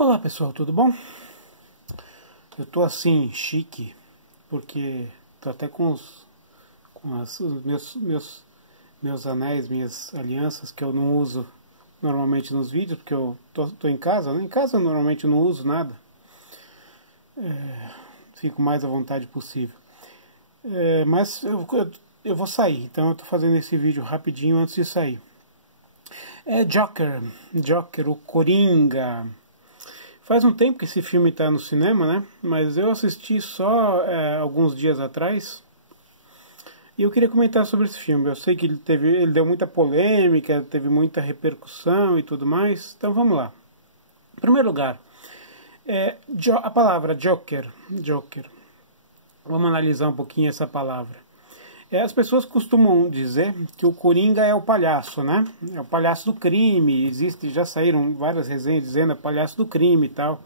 Olá pessoal, tudo bom? Eu tô assim, chique, porque tô até com os meus anéis, minhas alianças, que eu não uso normalmente nos vídeos, porque eu tô em casa, né? Em casa eu normalmente não uso nada. Fico mais à vontade possível. Mas eu vou sair, então eu tô fazendo esse vídeo rapidinho antes de sair. Joker, o Coringa. Faz um tempo que esse filme está no cinema, né? Mas eu assisti só alguns dias atrás. E eu queria comentar sobre esse filme. Eu sei que ele deu muita polêmica, teve muita repercussão e tudo mais. Então vamos lá. Em primeiro lugar, a palavra Joker. Vamos analisar um pouquinho essa palavra. As pessoas costumam dizer que o Coringa é o palhaço, né? É o palhaço do crime. Já saíram várias resenhas dizendo é o palhaço do crime e tal.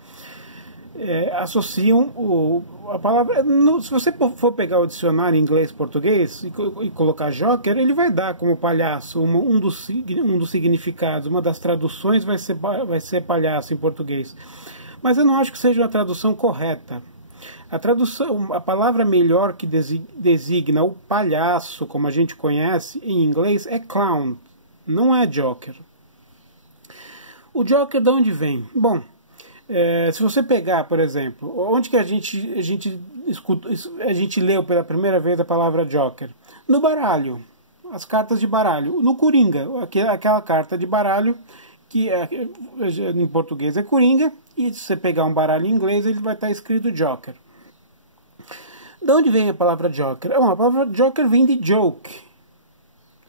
Associam a palavra... se você for pegar o dicionário em inglês e português e colocar Joker, ele vai dar como palhaço um dos significados. Uma das traduções vai ser palhaço em português. Mas eu não acho que seja uma tradução correta. A palavra melhor que designa o palhaço, como a gente conhece em inglês, é clown, não é Joker. O Joker de onde vem? Bom, se você pegar, por exemplo, onde que a gente leu pela primeira vez a palavra Joker? No baralho, as cartas de baralho, no Coringa, aquela carta de baralho que em português é Coringa, e se você pegar um baralho em inglês, ele vai estar escrito Joker. De onde vem a palavra Joker? A palavra Joker vem de joke.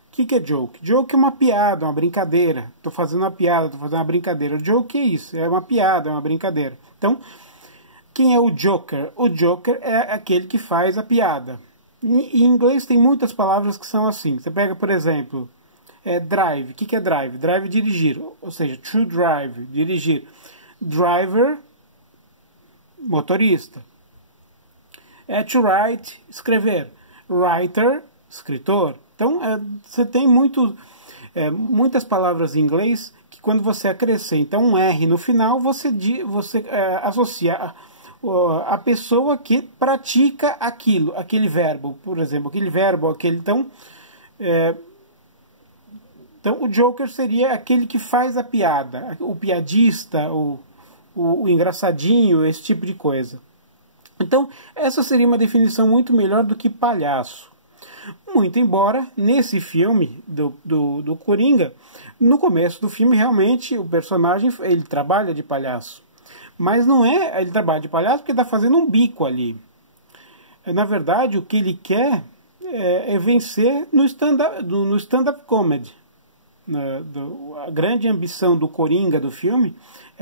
O que é joke? Joke é uma piada, uma brincadeira. Estou fazendo uma piada, estou fazendo uma brincadeira. Joke é isso, é uma piada, é uma brincadeira. Então, quem é o Joker? O Joker é aquele que faz a piada. Em inglês tem muitas palavras que são assim. Você pega, por exemplo, drive. O que é drive? Drive é dirigir, ou seja, to drive, dirigir. Driver, motorista. To write, escrever. Writer, escritor. Então, você tem muitas palavras em inglês que quando você acrescenta um R no final, você associa a pessoa que pratica aquilo, aquele verbo, por exemplo, aquele verbo, então, o Joker seria aquele que faz a piada, o piadista, o engraçadinho, esse tipo de coisa. Então, essa seria uma definição muito melhor do que palhaço. Muito embora, nesse filme do Coringa, no começo do filme, realmente, o personagem ele trabalha de palhaço. Mas não ele trabalha de palhaço porque está fazendo um bico ali. Na verdade, o que ele quer é vencer no stand-up comedy. A grande ambição do Coringa do filme,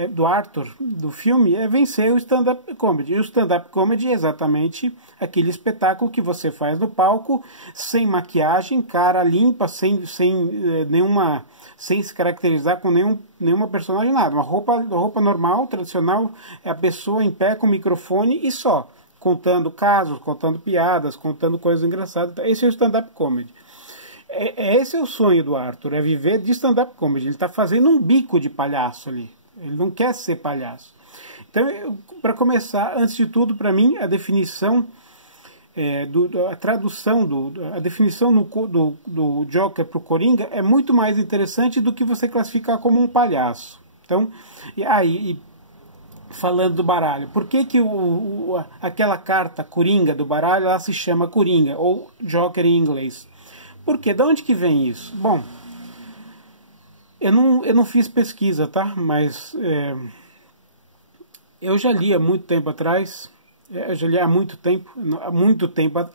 do Arthur do filme, é vencer o stand-up comedy. E o stand-up comedy é exatamente aquele espetáculo que você faz no palco, sem maquiagem, cara limpa, sem se caracterizar com nenhuma personagem, nada. Uma roupa normal, tradicional, é a pessoa em pé com o microfone e só, contando casos, contando piadas, contando coisas engraçadas. Esse é o stand-up comedy. Esse é o sonho do Arthur, é viver de stand-up comedy. Ele está fazendo um bico de palhaço ali. Ele não quer ser palhaço. Então, para começar, antes de tudo, para mim, a definição, a tradução, a definição do Joker para o Coringa é muito mais interessante do que você classificar como um palhaço. Então, falando do baralho, por que aquela carta Coringa do baralho ela se chama Coringa, ou Joker em inglês? Por quê? De onde que vem isso? Bom, eu não fiz pesquisa, tá? Mas eu já li há muito tempo atrás,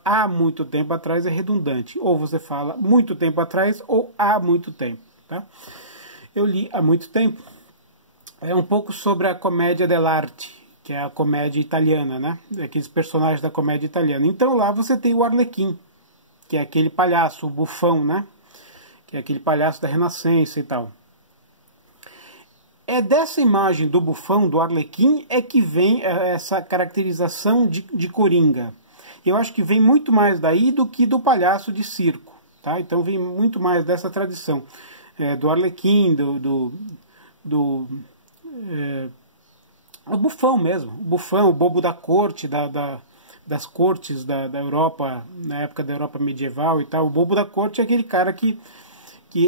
há muito tempo atrás é redundante. Ou você fala muito tempo atrás, ou há muito tempo, tá? Eu li há muito tempo. É um pouco sobre a commedia dell'arte, que é a comédia italiana, né? Aqueles personagens da comédia italiana. Então lá você tem o Arlequim, que é aquele palhaço, o bufão, né? Que é aquele palhaço da Renascença e tal. É dessa imagem do bufão, do Arlequim, que vem essa caracterização de Coringa. Eu acho que vem muito mais daí do que do palhaço de circo, tá? Então vem muito mais dessa tradição do Arlequim, bufão mesmo, o bufão, o bobo da corte, das cortes da Europa, na época da Europa medieval e tal. O bobo da corte é aquele cara que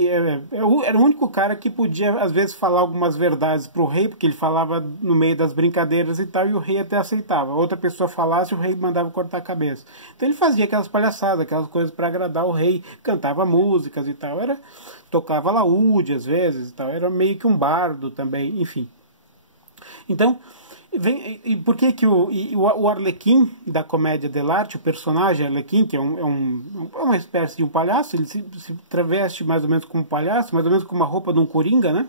era o único cara que podia, às vezes, falar algumas verdades para o rei, porque ele falava no meio das brincadeiras e tal, e o rei até aceitava. Outra pessoa falasse, o rei mandava cortar a cabeça. Então ele fazia aquelas palhaçadas, aquelas coisas para agradar o rei, cantava músicas e tal, tocava laúde às vezes e tal, era meio que um bardo também, enfim. Então, e por que o Arlequim da Comédia dell'arte, o personagem Arlequim, que é uma espécie de um palhaço, ele se traveste mais ou menos como um palhaço, mais ou menos com uma roupa de um coringa, né?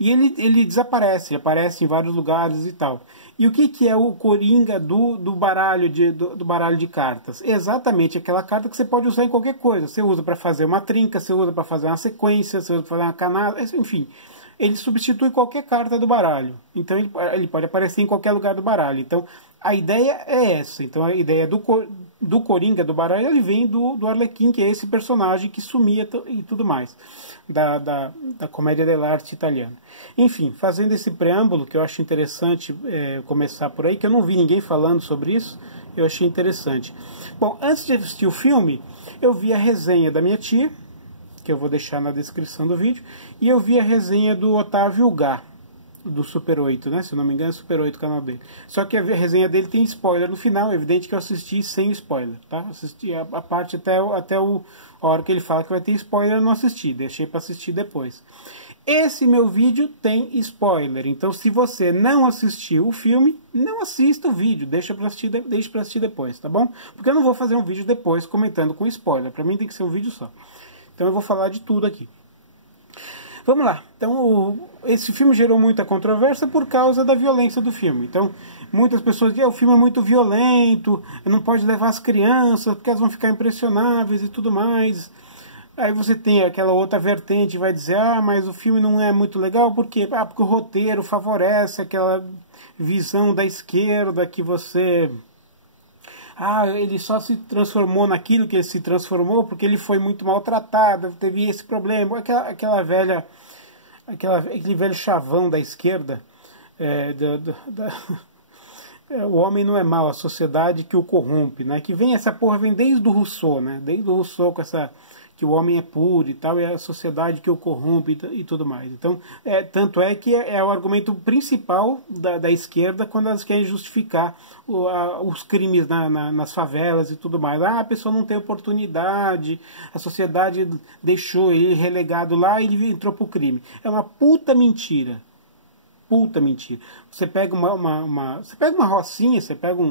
E ele desaparece, ele aparece em vários lugares e tal. E o que é o coringa do baralho de cartas? Exatamente aquela carta que você pode usar em qualquer coisa. Você usa para fazer uma trinca, você usa para fazer uma sequência, você usa para fazer uma canada, enfim. Ele substitui qualquer carta do baralho. Então ele pode aparecer em qualquer lugar do baralho. Então a ideia é essa. Então a ideia do Coringa, do baralho, ele vem do Arlequim, que é esse personagem que sumia e tudo mais. Da Comédia dell'arte italiana. Enfim, fazendo esse preâmbulo, que eu acho interessante começar por aí, que eu não vi ninguém falando sobre isso, eu achei interessante. Bom, antes de assistir o filme, eu vi a resenha da minha tia, que eu vou deixar na descrição do vídeo, e eu vi a resenha do Otávio Gá, do Super 8, né? Se não me engano é Super 8 o canal dele. Só que a resenha dele tem spoiler no final, é evidente que eu assisti sem spoiler, tá? Assisti a parte até a hora que ele fala que vai ter spoiler, eu não assisti, deixei para assistir depois. Esse meu vídeo tem spoiler, então se você não assistiu o filme, não assista o vídeo, deixe para assistir depois, tá bom? Porque eu não vou fazer um vídeo depois comentando com spoiler, para mim tem que ser um vídeo só. Então eu vou falar de tudo aqui. Vamos lá. Então esse filme gerou muita controvérsia por causa da violência do filme. Então muitas pessoas dizem que o filme é muito violento, não pode levar as crianças porque elas vão ficar impressionáveis e tudo mais. Aí você tem aquela outra vertente, vai dizer, mas o filme não é muito legal, por quê? Porque o roteiro favorece aquela visão da esquerda que você... ele só se transformou naquilo que ele se transformou porque ele foi muito maltratado, teve esse problema. Aquele velho chavão da esquerda, o homem não é mau, a sociedade que o corrompe, né? Que essa porra vem desde o Rousseau, né? Desde o Rousseau com essa... que o homem é puro e tal, e a sociedade que o corrompe e tudo mais. Então, tanto é que é o argumento principal da esquerda quando elas querem justificar os crimes nas favelas e tudo mais. A pessoa não tem oportunidade, a sociedade deixou ele relegado lá e ele entrou pro crime. É uma puta mentira. Puta mentira. Você pega você pega uma rocinha, você pega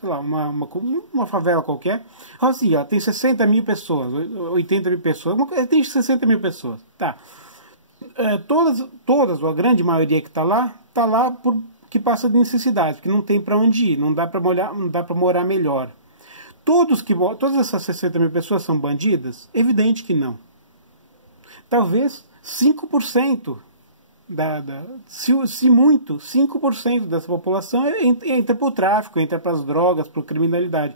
sei lá, uma favela qualquer, assim, tem 60 mil pessoas, 80 mil pessoas, tem 60 mil pessoas, tá. Todas, ou a grande maioria que está lá porque passa de necessidade, porque não tem para onde ir, não dá para morar melhor. Todas essas 60 mil pessoas são bandidas? Evidente que não. Talvez 5%. Se muito, 5% dessa população entra para o tráfico, entra para as drogas, para a criminalidade.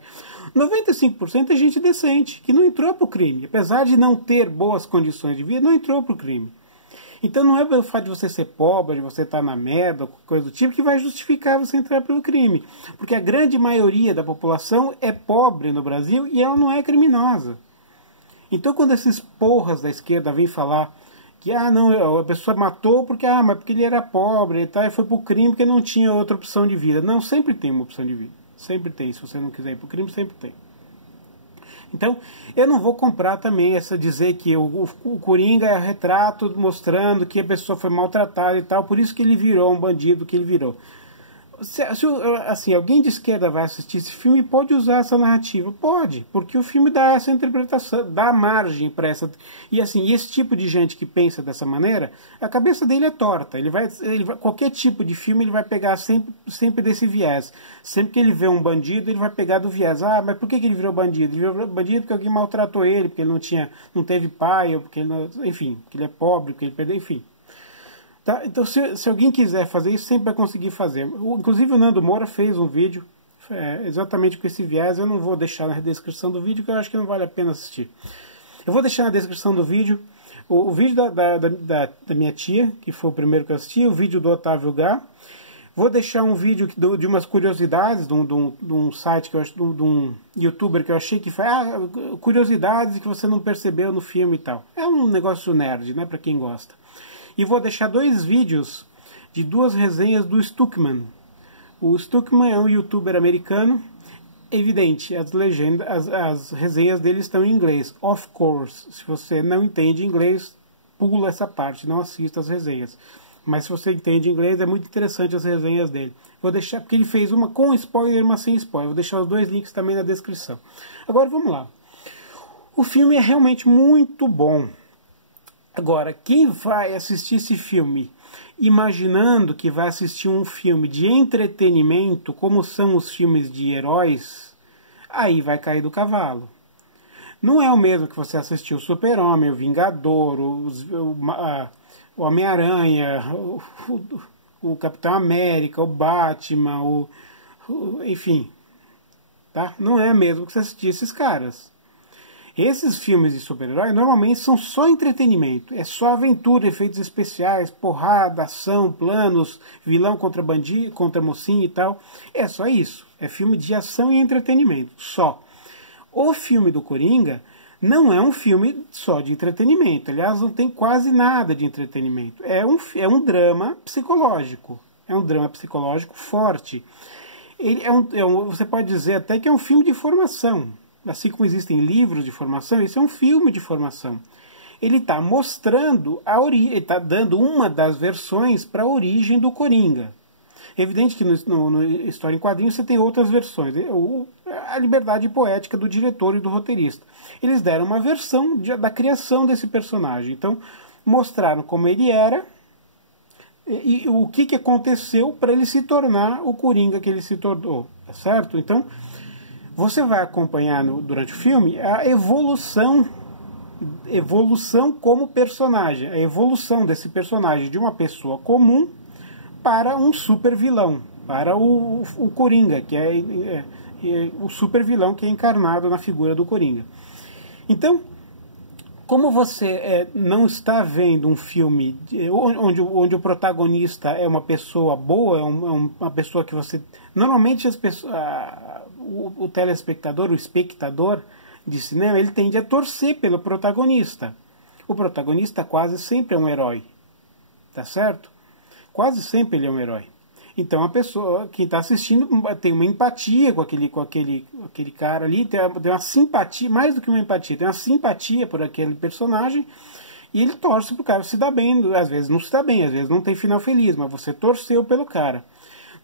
95% é gente decente, que não entrou para o crime. Apesar de não ter boas condições de vida, não entrou para o crime. Então não é pelo fato de você ser pobre, de você estar na merda, coisa do tipo, que vai justificar você entrar pelo crime. Porque a grande maioria da população é pobre no Brasil e ela não é criminosa. Então quando esses porras da esquerda vêm falar que não, a pessoa matou mas porque ele era pobre e tal, e foi pro crime porque não tinha outra opção de vida. Não, sempre tem uma opção de vida. Sempre tem. Se você não quiser ir pro crime, sempre tem. Então, eu não vou comprar também dizer que o Coringa é retrato mostrando que a pessoa foi maltratada e tal, por isso que ele virou um bandido que ele virou. Assim, alguém de esquerda vai assistir esse filme e pode usar essa narrativa? Pode, porque o filme dá essa interpretação, dá margem para essa... E assim, esse tipo de gente que pensa dessa maneira, a cabeça dele é torta. Qualquer tipo de filme ele vai pegar sempre desse viés. Sempre que ele vê um bandido, ele vai pegar do viés. Mas por que ele virou bandido? Ele virou bandido porque alguém maltratou ele, porque ele não teve pai, ou porque ele enfim, porque ele é pobre, porque ele perdeu, enfim. Tá? Então, se alguém quiser fazer isso, sempre vai conseguir fazer. Inclusive, o Nando Moura fez um vídeo exatamente com esse viés. Eu não vou deixar na descrição do vídeo, que eu acho que não vale a pena assistir. Eu vou deixar na descrição do vídeo o vídeo da minha tia, que foi o primeiro que eu assisti, o vídeo do Otávio Gá, Vou deixar um vídeo de umas curiosidades de um site que eu acho, de um youtuber que eu achei que faz curiosidades que você não percebeu no filme e tal. É um negócio nerd, né, para quem gosta. E vou deixar 2 vídeos de 2 resenhas do Stuckmann. O Stuckmann é um youtuber americano. Evidente, as resenhas dele estão em inglês. Of course, se você não entende inglês, pula essa parte, não assista as resenhas. Mas se você entende inglês, é muito interessante as resenhas dele. Vou deixar, porque ele fez uma com spoiler e uma sem spoiler. Vou deixar os 2 links também na descrição. Agora vamos lá. O filme é realmente muito bom. Agora, quem vai assistir esse filme imaginando que vai assistir um filme de entretenimento, como são os filmes de heróis, aí vai cair do cavalo. Não é o mesmo que você assistir o Super-Homem, o Vingador, o Homem-Aranha, o Capitão América, o Batman, enfim. Tá? Não é mesmo que você assistir esses caras. Esses filmes de super-herói normalmente são só entretenimento. É só aventura, efeitos especiais, porrada, ação, planos, vilão contra bandido, contra mocinho e tal. É só isso. É filme de ação e entretenimento. Só. O filme do Coringa não é um filme só de entretenimento. Aliás, não tem quase nada de entretenimento. É um drama psicológico. É um drama psicológico forte. Ele você pode dizer até que é um filme de formação. Assim como existem livros de formação, esse é um filme de formação. Ele está mostrando ele está dando uma das versões para a origem do Coringa. É evidente que no História em Quadrinhos você tem outras versões. A liberdade poética do diretor e do roteirista. Eles deram uma versão da criação desse personagem. Então, mostraram como ele era e o que aconteceu para ele se tornar o Coringa que ele se tornou. Tá certo? Então, você vai acompanhar durante o filme a evolução como personagem, a evolução desse personagem de uma pessoa comum para um super vilão, para o Coringa, que é o super vilão que é encarnado na figura do Coringa. Então, como você não está vendo um filme onde o protagonista é uma pessoa boa, é uma pessoa que você... Normalmente o telespectador, o espectador de cinema, ele tende a torcer pelo protagonista. O protagonista quase sempre é um herói. Tá certo? Quase sempre ele é um herói. Então a pessoa, quem está assistindo, tem uma empatia com aquele cara ali, tem uma simpatia, mais do que uma empatia, tem uma simpatia por aquele personagem, e ele torce pro cara se dar bem. Às vezes não se dá bem, às vezes não tem final feliz, mas você torceu pelo cara.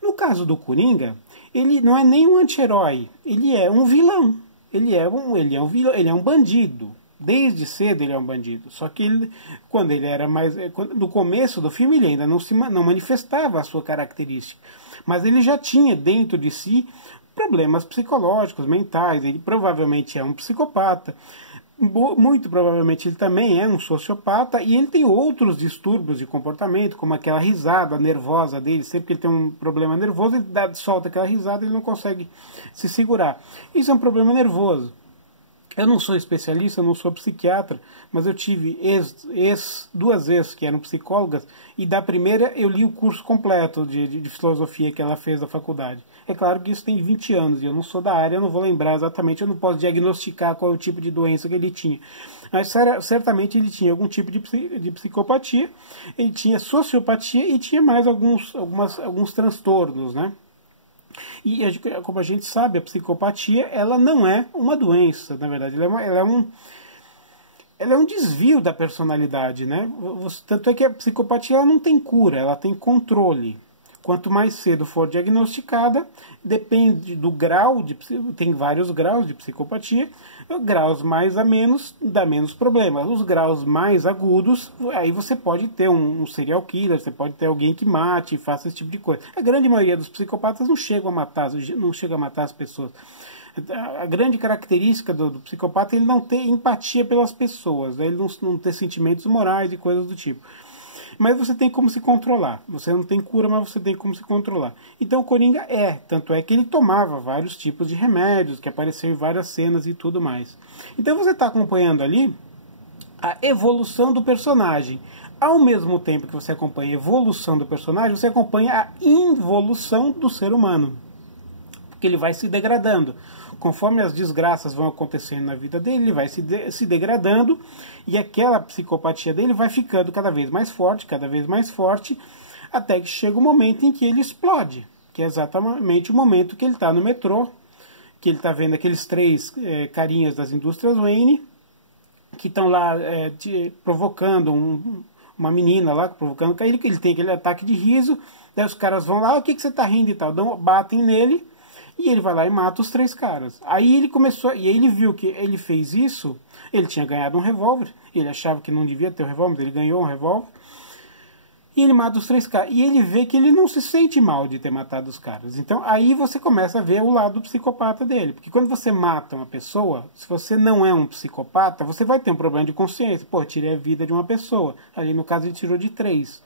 No caso do Coringa, ele não é nem um anti-herói, ele é um vilão. Ele é um bandido. Desde cedo ele é um bandido. Só que quando ele era mais... No começo do filme ele ainda não manifestava a sua característica. Mas ele já tinha dentro de si problemas psicológicos, mentais. Ele provavelmente é um psicopata. Muito provavelmente ele também é um sociopata. E ele tem outros distúrbios de comportamento, como aquela risada nervosa dele. Sempre que ele tem um problema nervoso, ele solta aquela risada e ele não consegue se segurar. Isso é um problema nervoso. Eu não sou especialista, eu não sou psiquiatra, mas eu tive 2 ex que eram psicólogas, e da primeira eu li o curso completo de filosofia que ela fez da faculdade. É claro que isso tem 20 anos, e eu não sou da área, eu não vou lembrar exatamente, eu não posso diagnosticar qual é o tipo de doença que ele tinha. Mas certamente ele tinha algum tipo de psicopatia, ele tinha sociopatia e tinha mais alguns transtornos, né? E como a gente sabe, a psicopatia ela não é uma doença, na verdade, ela é um desvio da personalidade, né? Tanto é que a psicopatia ela não tem cura, ela tem controle. Quanto mais cedo for diagnosticada, depende do grau, tem vários graus de psicopatia, graus mais a menos, dá menos problema. Os graus mais agudos, aí você pode ter um serial killer, você pode ter alguém que mate e faça esse tipo de coisa. A grande maioria dos psicopatas não chega a matar as pessoas. A grande característica do psicopata é ele não ter empatia pelas pessoas, né? Ele não ter sentimentos morais e coisas do tipo. Mas você tem como se controlar. Você não tem cura, mas você tem como se controlar. Então o Coringa tanto é que ele tomava vários tipos de remédios, que apareceu em várias cenas e tudo mais. Então você está acompanhando ali a evolução do personagem. ao mesmo tempo que você acompanha a evolução do personagem, você acompanha a involução do ser humano. Porque ele vai se degradando. Conforme as desgraças vão acontecendo na vida dele, ele vai se degradando e aquela psicopatia dele vai ficando cada vez mais forte, até que chega o momento em que ele explode, que é exatamente o momento que ele está no metrô, que ele está vendo aqueles três carinhas das indústrias Wayne, que estão lá provocando uma menina lá, provocando ele tem aquele ataque de riso, daí os caras vão lá, o que você está rindo e tal, batem nele, e ele vai lá e mata os três caras. Aí ele começou, e aí ele viu que ele fez isso, ele tinha ganhado um revólver, ele achava que não devia ter um revólver, mas ele ganhou um revólver, e ele mata os três caras. E ele vê que ele não se sente mal de ter matado os caras. Então aí você começa a ver o lado psicopata dele. Porque quando você mata uma pessoa, se você não é um psicopata, você vai ter um problema de consciência. Pô, tirei a vida de uma pessoa. Ali no caso ele tirou de 3.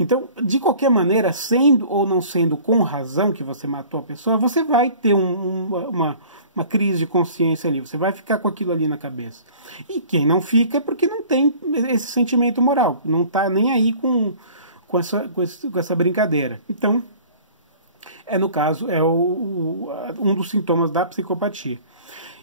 Então, de qualquer maneira, sendo ou não sendo com razão que você matou a pessoa, você vai ter uma crise de consciência ali. Você vai ficar com aquilo ali na cabeça. E quem não fica é porque não tem esse sentimento moral. Não está nem aí com essa brincadeira. Então, no caso, um dos sintomas da psicopatia.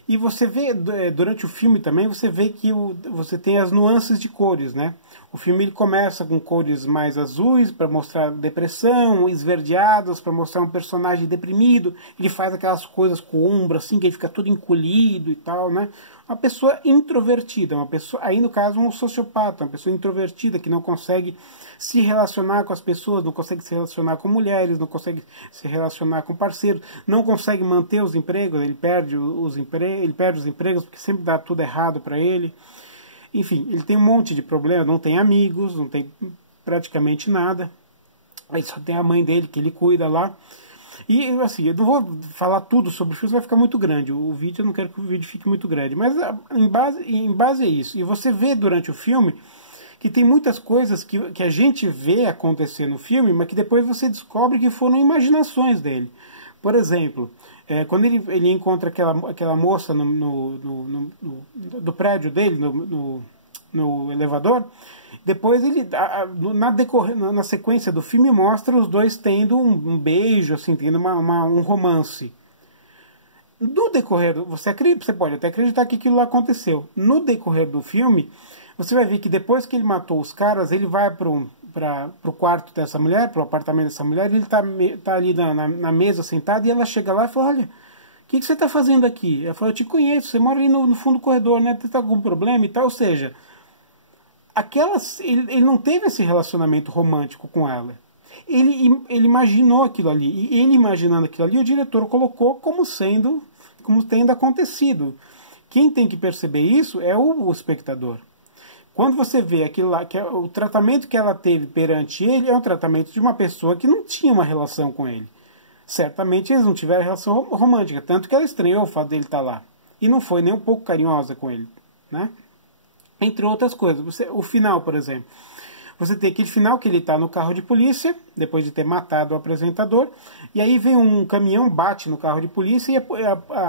E você vê, durante o filme também, você vê que você tem as nuances de cores, né? O filme ele começa com cores mais azuis para mostrar depressão, esverdeadas para mostrar um personagem deprimido. Ele faz aquelas coisas com ombro, assim, que ele fica todo encolhido e tal, né? Uma pessoa introvertida, aí no caso um sociopata, uma pessoa introvertida que não consegue se relacionar com as pessoas, não consegue se relacionar com mulheres, não consegue se relacionar com parceiros, não consegue manter os empregos, ele perde os empregos porque sempre dá tudo errado para ele. Enfim, ele tem um monte de problemas, não tem amigos, não tem praticamente nada. Aí só tem a mãe dele que ele cuida lá. E assim, eu não vou falar tudo sobre o filme, vai ficar muito grande. O vídeo, eu não quero que o vídeo fique muito grande. Mas em base a isso. E você vê durante o filme que tem muitas coisas que a gente vê acontecer no filme, mas que depois você descobre que foram imaginações dele. Por exemplo, quando ele encontra aquela moça do prédio dele, no elevador, depois ele, na sequência do filme, mostra os dois tendo um beijo, assim, tendo um romance. No decorrer, você pode até acreditar que aquilo lá aconteceu. No decorrer do filme, você vai ver que depois que ele matou os caras, ele vai para o quarto dessa mulher, para o apartamento dessa mulher, e ele tá ali na mesa sentado, e ela chega lá e fala, olha, o que você está fazendo aqui? Ela fala, eu te conheço, você mora ali no fundo do corredor, né? Você está com algum problema e tal? Ou seja, ele não teve esse relacionamento romântico com ela. Ele imaginou aquilo ali. E ele imaginando aquilo ali, o diretor colocou como tendo acontecido. Quem tem que perceber isso é o espectador. Quando você vê aquilo lá, o tratamento que ela teve perante ele é um tratamento de uma pessoa que não tinha uma relação com ele. Certamente eles não tiveram relação romântica, tanto que ela estranhou o fato dele estar lá. E não foi nem um pouco carinhosa com ele, né? Entre outras coisas. O final, por exemplo. Você tem aquele final que ele está no carro de polícia, depois de ter matado o apresentador, e aí vem um caminhão, bate no carro de polícia, e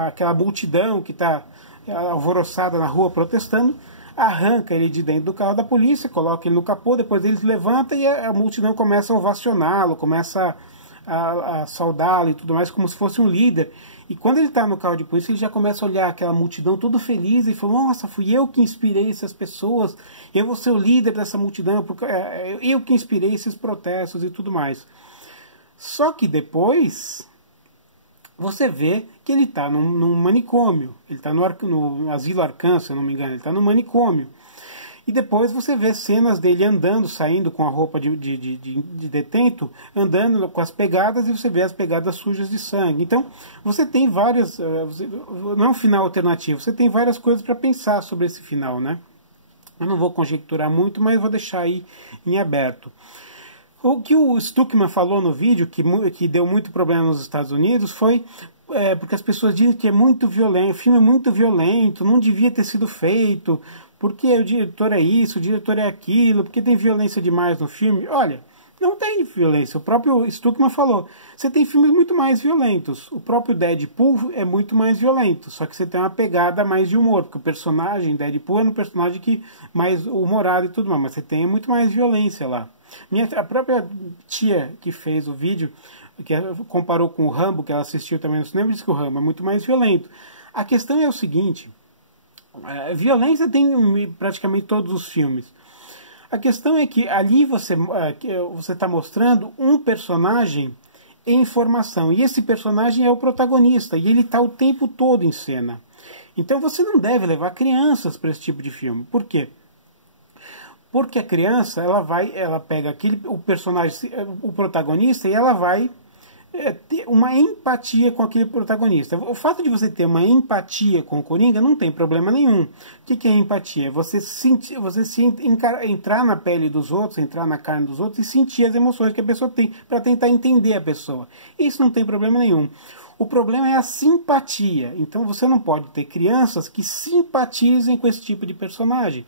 aquela multidão que está alvoroçada na rua protestando, arranca ele de dentro do carro da polícia, coloca ele no capô, depois ele se levanta e a multidão começa a ovacioná-lo, começa a saudá-lo e tudo mais, como se fosse um líder. E quando ele está no carro de polícia, ele já começa a olhar aquela multidão todo feliz e fala, nossa, fui eu que inspirei essas pessoas, eu vou ser o líder dessa multidão, porque eu que inspirei esses protestos e tudo mais. Só que depois você vê que ele está num manicômio, ele está no Asilo Arcan, se eu não me engano, ele está no manicômio. E depois você vê cenas dele andando, saindo com a roupa de detento, andando com as pegadas, e você vê as pegadas sujas de sangue. Então, você tem várias... não é um final alternativo, você tem várias coisas para pensar sobre esse final, né? Eu não vou conjecturar muito, mas vou deixar aí em aberto. O que o Stuckmann falou no vídeo, que deu muito problema nos Estados Unidos, foi... porque as pessoas dizem que é muito violento, o filme é muito violento, não devia ter sido feito... Porque o diretor é isso, o diretor é aquilo, porque tem violência demais no filme. Olha, Não tem violência. O próprio Stuckmann falou. Você tem filmes muito mais violentos. O próprio Deadpool é muito mais violento. Só que você tem uma pegada mais de humor. Porque o personagem Deadpool é um personagem que mais humorado e tudo mais. Mas você tem muito mais violência lá. A própria tia que fez o vídeo, que comparou com o Rambo, que ela assistiu também no cinema, disse que o Rambo é muito mais violento. A questão é o seguinte. Violência tem em praticamente todos os filmes. A questão é que ali você está mostrando um personagem em formação. E esse personagem é o protagonista. E ele está o tempo todo em cena. Então você não deve levar crianças para esse tipo de filme. Por quê? Porque a criança, ela pega o personagem, o protagonista, e ela vai ter uma empatia com aquele protagonista. O fato de você ter uma empatia com o Coringa não tem problema nenhum. O que é empatia? Você entrar na pele dos outros, entrar na carne dos outros e sentir as emoções que a pessoa tem, para tentar entender a pessoa. Isso não tem problema nenhum. O problema é a simpatia. Então você não pode ter crianças que simpatizem com esse tipo de personagem.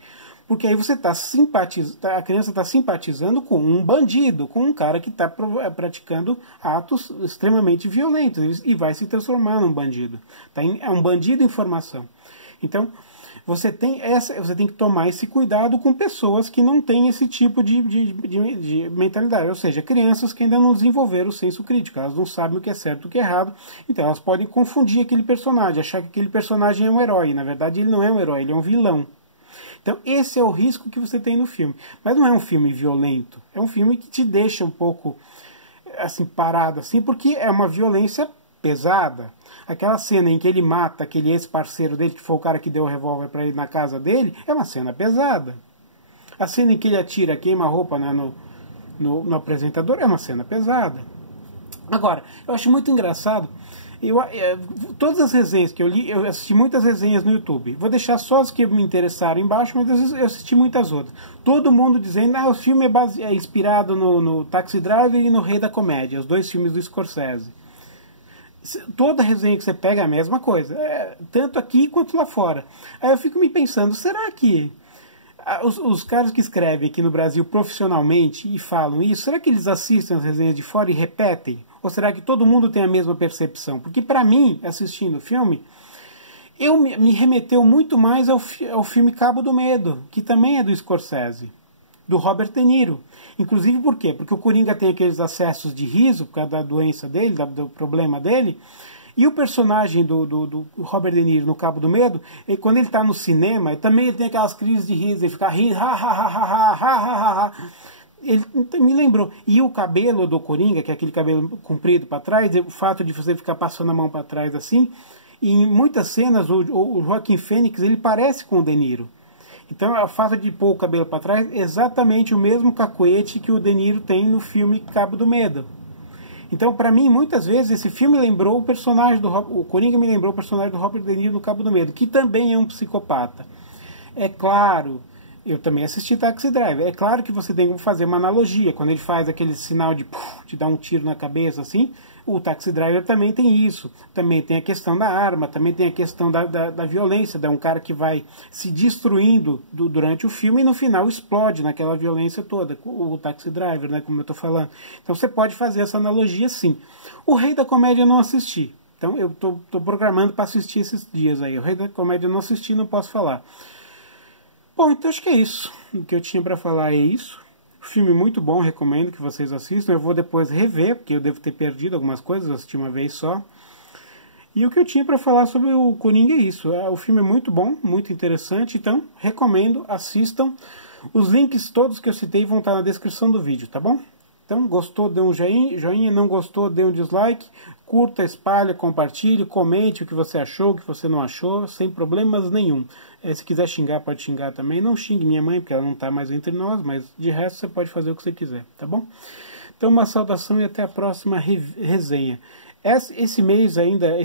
Porque aí você a criança está simpatizando com um bandido, com um cara que está praticando atos extremamente violentos e vai se transformar num bandido. É um bandido em formação. Então, você tem que tomar esse cuidado com pessoas que não têm esse tipo de mentalidade. Ou seja, crianças que ainda não desenvolveram o senso crítico. Elas não sabem o que é certo e o que é errado. Então, elas podem confundir aquele personagem, achar que aquele personagem é um herói. Na verdade, ele não é um herói, ele é um vilão. Então esse é o risco que você tem no filme. Mas não é um filme violento. É um filme que te deixa um pouco assim parado, assim, porque é uma violência pesada. Aquela cena em que ele mata aquele ex-parceiro dele, que foi o cara que deu o revólver para ele na casa dele, é uma cena pesada. A cena em que ele atira, queima a roupa, né, no apresentador, é uma cena pesada. Agora, eu acho muito engraçado. Todas as resenhas que eu li, eu assisti muitas resenhas no YouTube. Vou deixar só as que me interessaram embaixo, mas eu assisti muitas outras. Todo mundo dizendo, o filme é inspirado no Taxi Driver e no Rei da Comédia, os dois filmes do Scorsese. Toda resenha que você pega é a mesma coisa, tanto aqui quanto lá fora. Aí eu fico me pensando, será que os caras que escrevem aqui no Brasil profissionalmente e falam isso, será que eles assistem as resenhas de fora e repetem? Ou será que todo mundo tem a mesma percepção? Porque para mim, assistindo o filme, me remeteu muito mais ao filme Cabo do Medo, que também é do Scorsese, do Robert De Niro. Inclusive por quê? Porque o Coringa tem aqueles acessos de riso por causa da doença dele, do problema dele. E o personagem do Robert De Niro no Cabo do Medo, quando ele está no cinema, ele tem aquelas crises de riso, ele fica rindo, ha ha ha ha ha ha ha. Ele me lembrou. E o cabelo do Coringa, que é aquele cabelo comprido para trás, o fato de você ficar passando a mão para trás assim, e em muitas cenas o Joaquin Phoenix ele parece com o De Niro. Então a fato de pôr o cabelo para trás é exatamente o mesmo cacuete que o De Niro tem no filme Cabo do Medo. Então, para mim, muitas vezes esse filme lembrou o personagem o Coringa me lembrou o personagem do Robert De Niro no Cabo do Medo, que também é um psicopata. É claro. Eu também assisti Taxi Driver. É claro que você tem que fazer uma analogia. Quando ele faz aquele sinal de dar um tiro na cabeça, assim, o Taxi Driver também tem isso. Também tem a questão da arma, também tem a questão da violência. É um cara que vai se destruindo durante o filme e no final explode naquela violência toda. O Taxi Driver, né, como eu estou falando. Então você pode fazer essa analogia sim. O Rei da Comédia eu não assisti. Então eu estou programando para assistir esses dias aí. O Rei da Comédia eu não assisti, não posso falar. Bom, então acho que é isso. O que eu tinha para falar é isso. Filme muito bom, recomendo que vocês assistam. Eu vou depois rever, porque eu devo ter perdido algumas coisas, assisti uma vez só. E o que eu tinha para falar sobre o Coringa é isso. O filme é muito bom, muito interessante, então recomendo, assistam. Os links todos que eu citei vão estar na descrição do vídeo, tá bom? Então, gostou, dê um joinha, não gostou, dê um dislike. Curta, espalha, compartilhe, comente o que você achou, o que você não achou, sem problemas nenhum. Se quiser xingar, pode xingar também. Não xingue minha mãe, porque ela não está mais entre nós, mas de resto você pode fazer o que você quiser, tá bom? Então, uma saudação e até a próxima resenha. Esse mês ainda,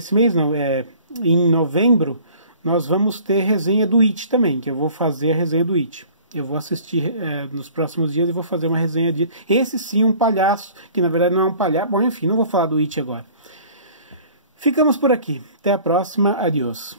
em novembro, nós vamos ter resenha do It também, que eu vou fazer a resenha do It. Eu vou assistir nos próximos dias e vou fazer uma resenha de... Esse sim, um palhaço, que na verdade não é um palhaço. Bom, enfim, não vou falar do It agora. Ficamos por aqui. Até a próxima. Adiós.